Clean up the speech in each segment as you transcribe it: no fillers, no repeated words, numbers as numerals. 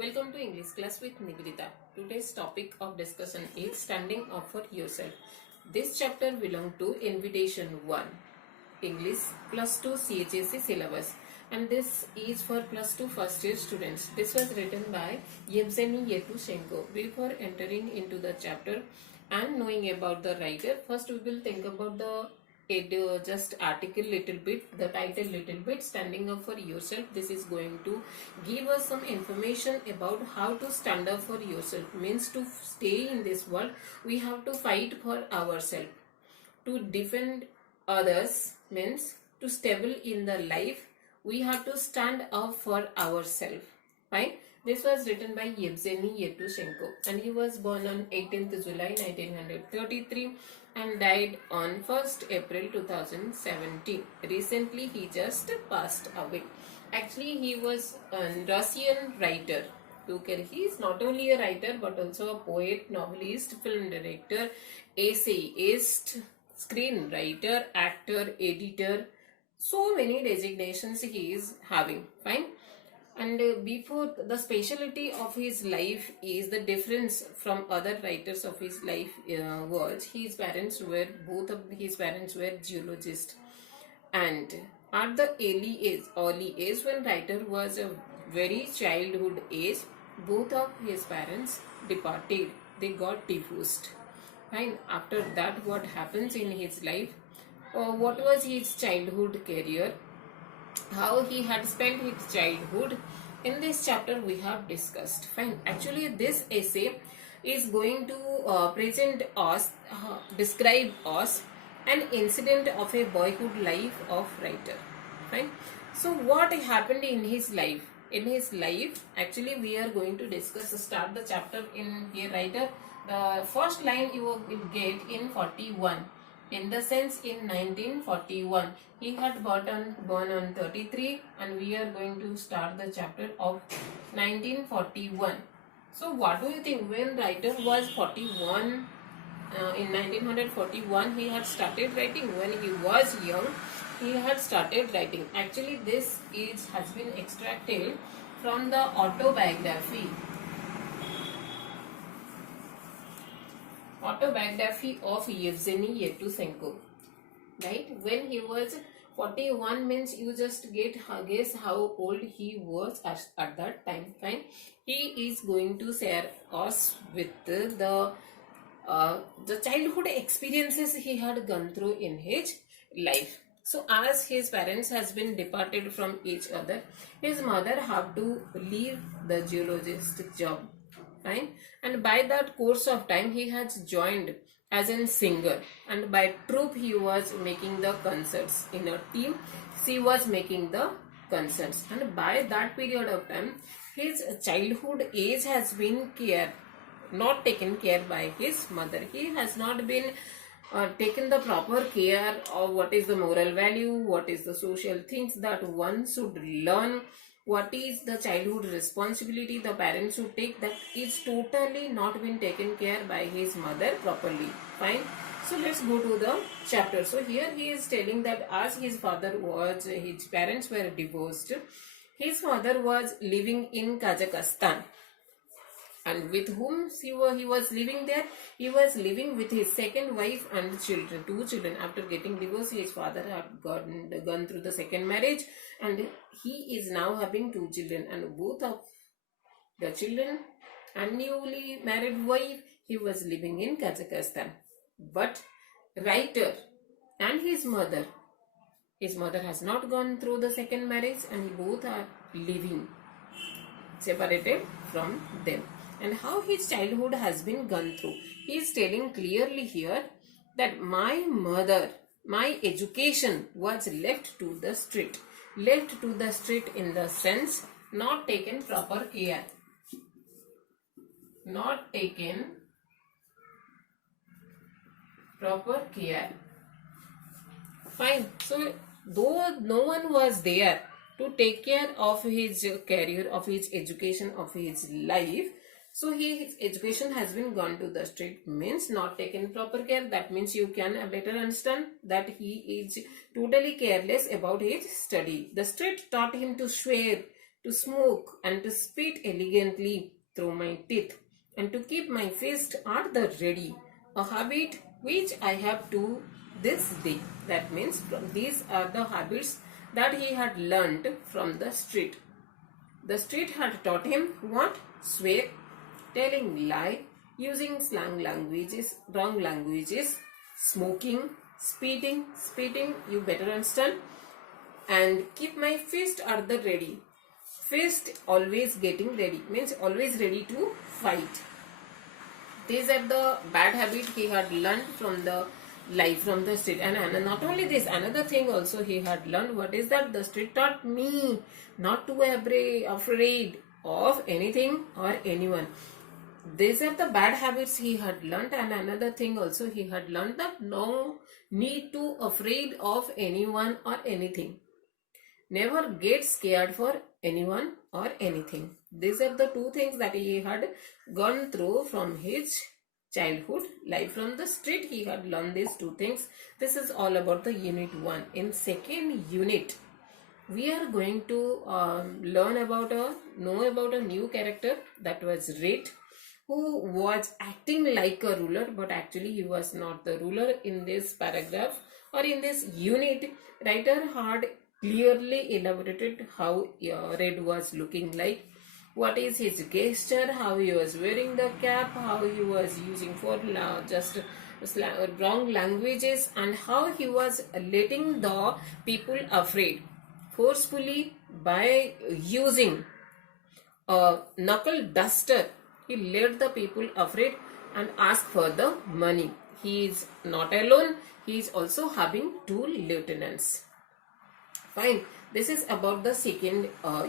Welcome to English class with Nivedita. Today's topic of discussion is standing up for yourself. This chapter belongs to Invitation 1, English plus 2 CHSE syllabus, and this is for plus 2 first year students. This was written by Yevgeni Yevtushenko. Before entering into the chapter and knowing about the writer, first we will think about the just article little bit, the title little bit, standing up for yourself. This is going to give us some information about how to stand up for yourself. Means to stay in this world, we have to fight for ourselves. To defend others means to stable in the life, we have to stand up for ourselves. Fine. This was written by Yevgeni Yevtushenko, and he was born on 18th July 1933 and died on 1st April 2017. Recently, he just passed away. Actually, he was a Russian writer. He is not only a writer but also a poet, novelist, film director, essayist, screenwriter, actor, editor. So many designations he is having. Fine. And before, the specialty of his life is the difference from other writers of his life was both of his parents were geologists, and at the early age when writer was a very childhood age, both of his parents departed. They got divorced. And after that, what happens in his life? What was his childhood career? How he had spent his childhood, in this chapter we have discussed. Fine. Actually, this essay is going to present us, describe us an incident of a boyhood life of writer. Fine. So what happened in his life? In his life, actually we are going to discuss, start the chapter in here writer. The first line you will get in 41. In the sense, in 1941, he had born on 33, and we are going to start the chapter of 1941. So what do you think, when writer was 41, in 1941, he had started writing? When he was young, he had started writing. Actually, this has been extracted from the autobiography of Yevgeni Yevtushenko. Right? When he was 41 means you just guess how old he was at that time. Fine. He is going to share us with the childhood experiences he had gone through in his life. So as his parents has been departed from each other, his mother have to leave the geologist job. Fine. And by that course of time, he has joined as a singer, and by troupe he was making the concerts. In a team, she was making the concerts, and by that period of time, his childhood age has been not taken care by his mother. He has not been taken the proper care of what is the moral value, what is the social things that one should learn, what is the childhood responsibility the parents should take, that is totally not been taken care by his mother properly. Fine. So let's go to the chapter. So here he is telling that as his parents were divorced, his father was living in Kazakhstan. And with whom he was living there? He was living with his second wife and two children. After getting divorced, his father had gone through the second marriage, and he is now having two children. And both of the children and newly married wife, he was living in Kazakhstan. But writer and his mother has not gone through the second marriage, and both are living separated from them. And how his childhood has been gone through. He is telling clearly here that my education was left to the street. Left to the street in the sense, not taken proper care. Not taken proper care. Fine. So, though no one was there to take care of his career, of his education, of his life, so his education has been gone to the street, means not taken proper care. That means you can better understand that he is totally careless about his study. The street taught him to swear, to smoke and to spit elegantly through my teeth, and to keep my fist at the ready, a habit which I have to this day. That means these are the habits that he had learnt from the street. The street had taught him what? Swear, telling lie, using slang languages, wrong languages, smoking, spitting, you better understand, and keep my fist at the ready. Fist always getting ready, means always ready to fight. These are the bad habit he had learned from the life from the street. And not only this, another thing also he had learned. What is that? The street taught me not to be afraid of anything or anyone. These are the bad habits he had learned. And another thing also he had learned, that no need to afraid of anyone or anything. Never get scared for anyone or anything. These are the two things that he had gone through from his childhood life. From the street he had learned these two things. This is all about the unit 1. In second unit, we are going to know about a new character, that was Red, who was acting like a ruler, but actually he was not the ruler. In this paragraph or in this unit, writer had clearly elaborated how Red was looking like, what is his gesture, how he was wearing the cap, how he was using for just wrong languages, and how he was letting the people afraid forcefully by using a knuckle duster. He led the people afraid and asked for the money. He is not alone, he is also having 2 lieutenants. Fine. This is about the second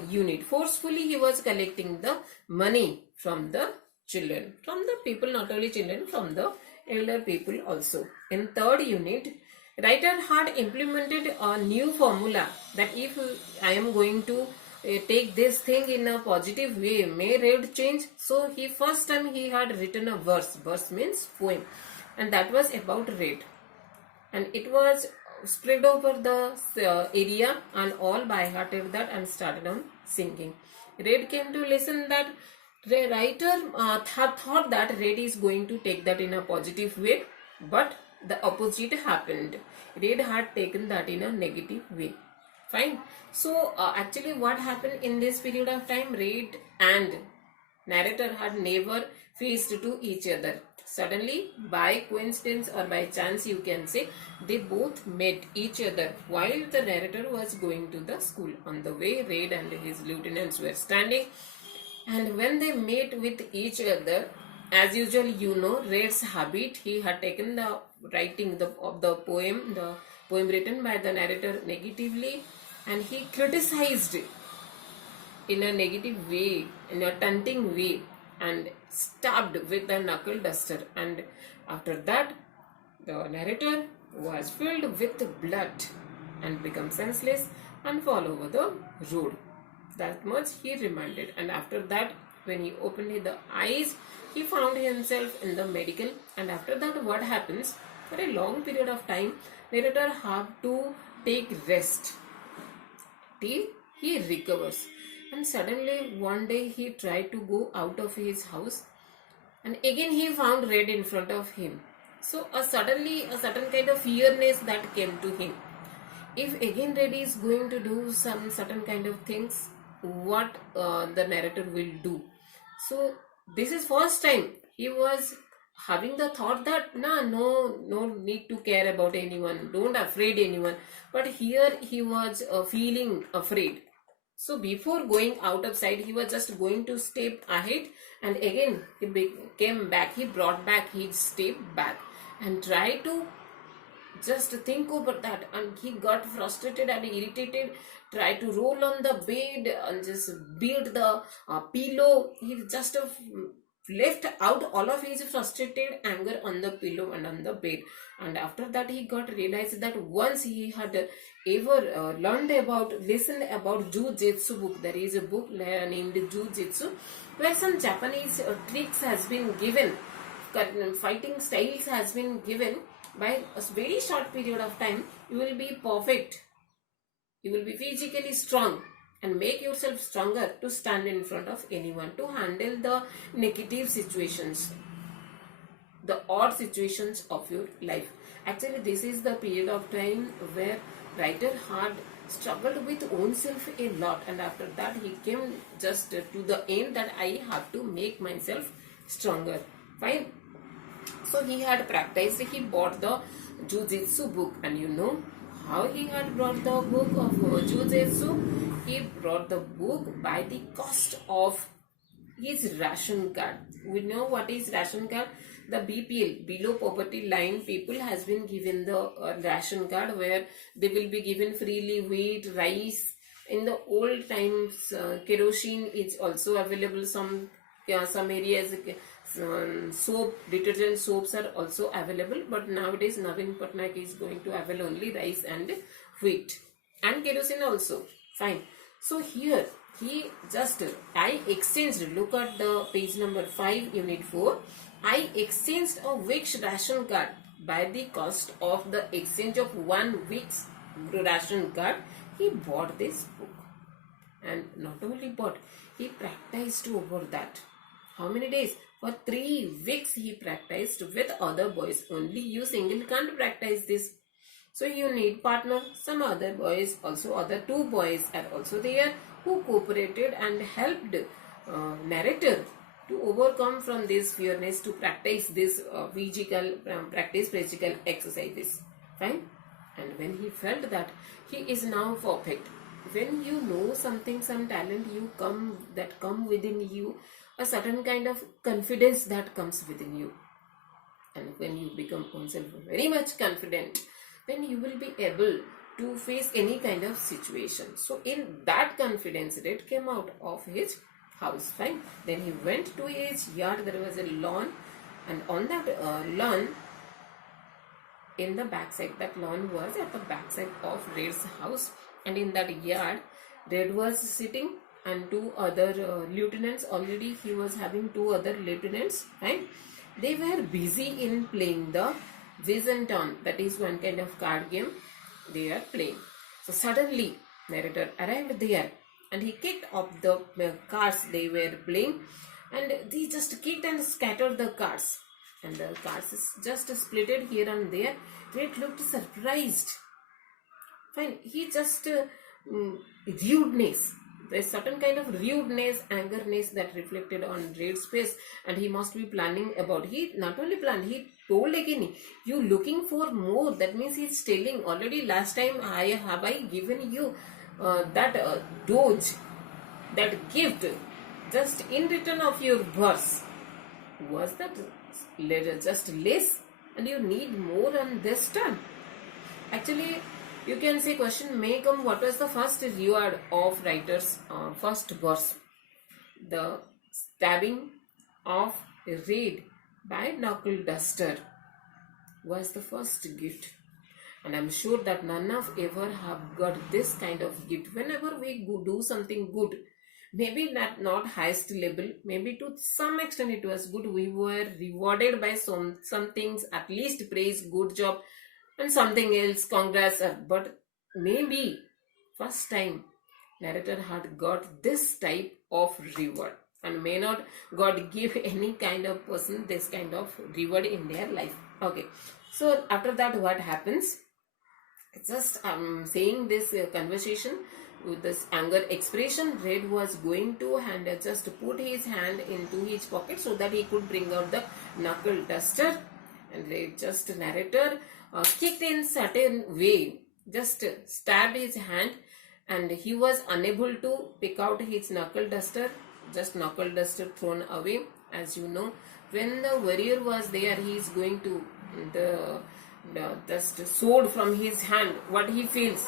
unit. Forcefully he was collecting the money from the children, from the people, not only children, from the elder people also. In third unit, writer had implemented a new formula, that if I am going to take this thing in a positive way, may Red change. So he first time he had written a verse. Verse means poem, and that was about Red, and it was spread over the area, and all by hearted that and started on singing. Red came to listen that the writer thought that Red is going to take that in a positive way, but the opposite happened. Red had taken that in a negative way. Fine. So actually what happened in this period of time, Red and narrator had never faced to each other. Suddenly, by coincidence or by chance, you can say, they both met each other while the narrator was going to the school. On the way, Red and his lieutenants were standing, and when they met with each other, as usual, you know Red's habit. He had taken the writing of the poem written by the narrator negatively, and he criticized in a negative way, in a taunting way, and stabbed with the knuckle duster. And after that, the narrator was filled with blood and become senseless and fall over the road. That much he reminded. And after that, when he opened the eyes, he found himself in the medical. And after that, what happens? For a long period of time, narrator have to take rest till he recovers. And suddenly one day he tried to go out of his house, and again he found Red in front of him. So suddenly a certain kind of fearness that came to him. If again Red is going to do some certain kind of things, what the narrator will do. So this is first time he was having the thought that no need to care about anyone, don't afraid anyone. But here he was feeling afraid. So before going out of sight, he was just going to step ahead, and again he came back. He brought back his step back and tried to just think over that, and he got frustrated and irritated, tried to roll on the bed and just beat the pillow. He just left out all of his frustrated anger on the pillow and on the bed. And after that he got realized that once he had ever listened about Jiu-Jitsu book. There is a book named Jiu-Jitsu, where some Japanese tricks has been given, fighting styles has been given. By a very short period of time, you will be perfect. You will be physically strong. and make yourself stronger to stand in front of anyone, to handle the negative situations, the odd situations of your life. Actually, this is the period of time where writer had struggled with own self a lot, and after that he came just to the end that I have to make myself stronger. Fine. So he had practiced, he bought the Jiu-Jitsu book, and you know how he had brought the book of Jiu-Jitsu? He brought the book by the cost of his ration card. We know what is ration card. The BPL, below poverty line people, has been given the ration card where they will be given freely wheat, rice. In the old times, kerosene is also available. Some areas, soap, detergent soaps are also available. But nowadays, Navin Patnaik is going to avail only rice and wheat and kerosene also. Fine. So here he just, I exchanged, look at the page number 5, unit 4. I exchanged a week's ration card by the cost of the exchange of 1 week's ration card. He bought this book, and not only bought, he practiced over that. How many days? For 3 weeks he practiced with other boys. Only you single can't practice this. So you need partner. Some other boys, also other 2 boys are also there who cooperated and helped narrator to overcome from this fearness to practice this physical exercises. Fine. And when he felt that he is now perfect, when you know something, some talent come within you, a certain kind of confidence that comes within you, and when you become yourself very much confident, then you will be able to face any kind of situation. So in that confidence, Red came out of his house. Fine. Then he went to his yard. There was a lawn, and on that lawn, in the backside, that lawn was at the backside of Red's house, and in that yard, Red was sitting, and 2 other lieutenants. Already he was having 2 other lieutenants. Right? They were busy in playing the Visenton. That is one kind of card game they are playing. So suddenly narrator arrived there, and he kicked off the cards they were playing, and he just kicked and scattered the cards, and the cards just splitted here and there. Red looked surprised. Fine. He just rudeness. There's certain kind of rudeness, angerness that reflected on Red's face, and he must be planning about. He not only planned, he told again, you looking for more. That means he's telling, already last time I given you that doge, that gift, just in return of your verse. Was that just less, and you need more on this time? Actually, you can say question may come, what was the first reward of writer's first verse? The stabbing of Red by knuckle duster was the first gift. And I'm sure that none of ever have got this kind of gift. Whenever we do something good, maybe not highest level, maybe to some extent it was good, we were rewarded by some things, at least praise, good job, and something else, congrats. But maybe first time narrator had got this type of reward, and may not God give any kind of person this kind of reward in their life. Okay, so after that what happens? Just saying this conversation with this anger expression, Red was going to and just put his hand into his pocket so that he could bring out the knuckle duster, and Red, just narrator kicked in certain way, just stabbed his hand, and he was unable to pick out his knuckle duster. Just knuckle duster thrown away. As you know, when the warrior was there, he is going to the just sword from his hand. What he feels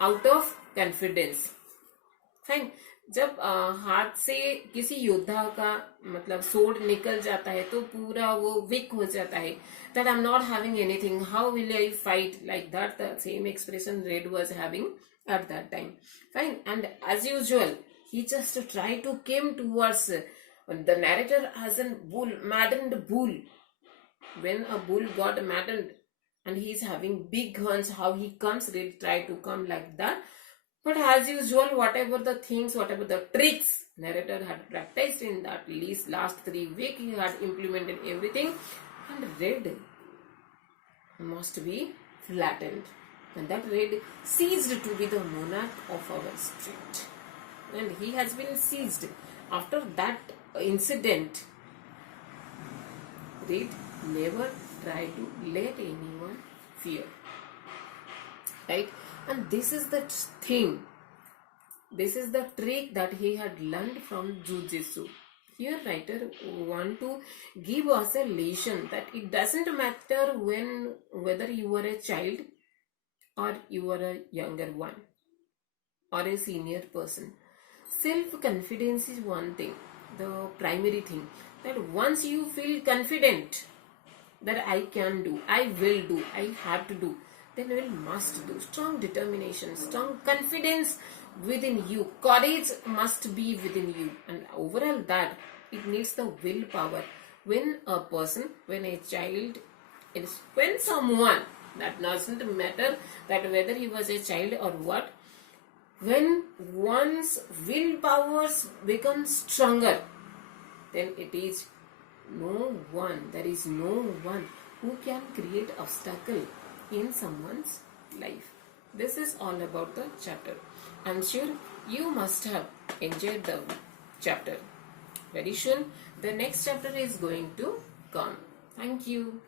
out of confidence. Fine. जब हाथ से किसी योद्धा का मतलब सोड निकल जाता है तो पूरा वो वीक हो जाता है, that I'm not having anything, how will I fight, like that the same expression Red was having at that time. Fine. And as usual, he just tried to came towards the narrator as a bull, maddened bull. When a bull got maddened and he is having big horns, how he comes, Red tried to come like that. But as usual, whatever the things, whatever the tricks narrator had practiced in that last 3 weeks, he had implemented everything, and red must be flattened. And that red ceased to be the monarch of our street. And he has been seized. After that incident, red never tried to let anyone fear. Right? And this is the thing. This is the trick that he had learned from Jujitsu. Here writer want to give us a lesson that it doesn't matter whether you are a child or you are a younger one or a senior person. Self-confidence is one thing, the primary thing. That once you feel confident that I can do, I will do, I have to do, then you must do. Strong determination, strong confidence within you. Courage must be within you. And overall that, it needs the willpower. When a person, when a child, when someone, that doesn't matter that whether he was a child or what, when one's willpowers become stronger, then it is there is no one who can create obstacle in someone's life. This is all about the chapter. I'm sure you must have enjoyed the chapter. Very soon the next chapter is going to come. Thank you.